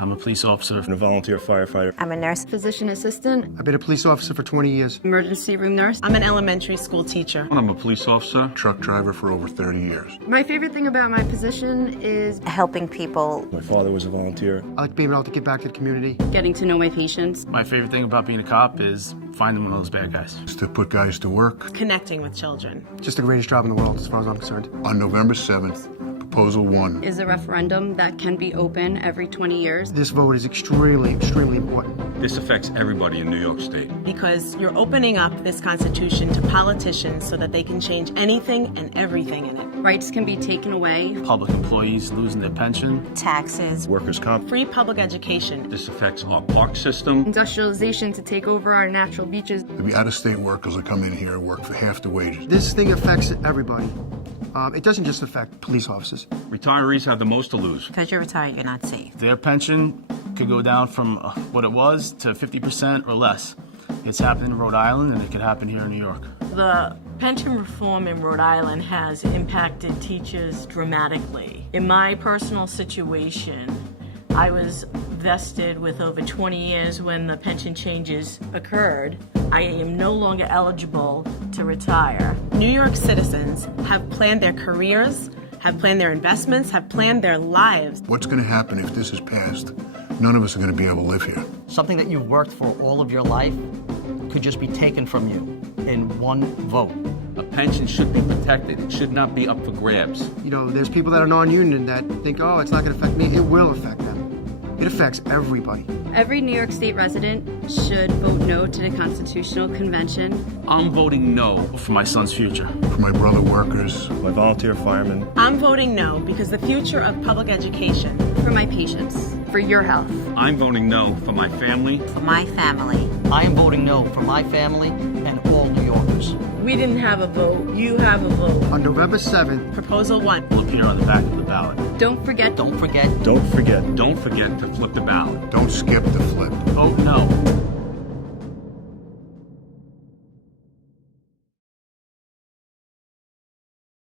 I'm a police officer and a volunteer firefighter. I'm a nurse. Physician assistant. I've been a police officer for 20 years. Emergency room nurse. I'm an elementary school teacher. I'm a police officer. Truck driver for over 30 years. My favorite thing about my position is Helping people. My father was a volunteer. I like being able to give back to the community. getting to know my patients. My favorite thing about being a cop is finding one of those bad guys. It's to put guys to work. Connecting with children. Just the greatest job in the world as far as I'm concerned. On November 7th, Proposal 1 Is a referendum that can be open every 20 years. This vote is extremely, extremely important. This affects everybody in New York State. Because you're opening up this Constitution to politicians so that they can change anything and everything in it. Rights can be taken away. Public employees losing their pension. Taxes. Workers' comp. Free public education. This affects our park system. Industrialization to take over our natural beaches. There'll be out-of-state workers that come in here and work for half the wages. This thing affects everybody. It doesn't just affect police officers. Retirees have the most to lose. Because you're retired, you're not safe. Their pension could go down from what it was to 50% or less. It's happened in Rhode Island, and it could happen here in New York. The pension reform in Rhode Island has impacted teachers dramatically. In my personal situation, I was vested with over 20 years when the pension changes occurred. I am no longer eligible to retire. New York citizens have planned their careers, have planned their investments, have planned their lives. What's going to happen if this is passed? None of us are going to be able to live here. Something that you've worked for all of your life could just be taken from you in one vote. A pension should be protected. It should not be up for grabs. You know, there's people that are non-union that think, oh, it's not going to affect me. It will affect them. It affects everybody. Every New York State resident should vote no to the Constitutional Convention. I'm voting no. For my son's future. For my brother workers, My volunteer fireman. I'm voting no because the future of public education. For my patients. For your health. I'm voting no for my family. For my family. I am voting no for my family and all New Yorkers. We didn't have a vote. You have a vote. On November 7th, Proposal 1. Will appear on the back of the ballot. Don't forget. Don't forget. Don't forget. Don't forget to flip the ballot. don't skip the flip. Vote no.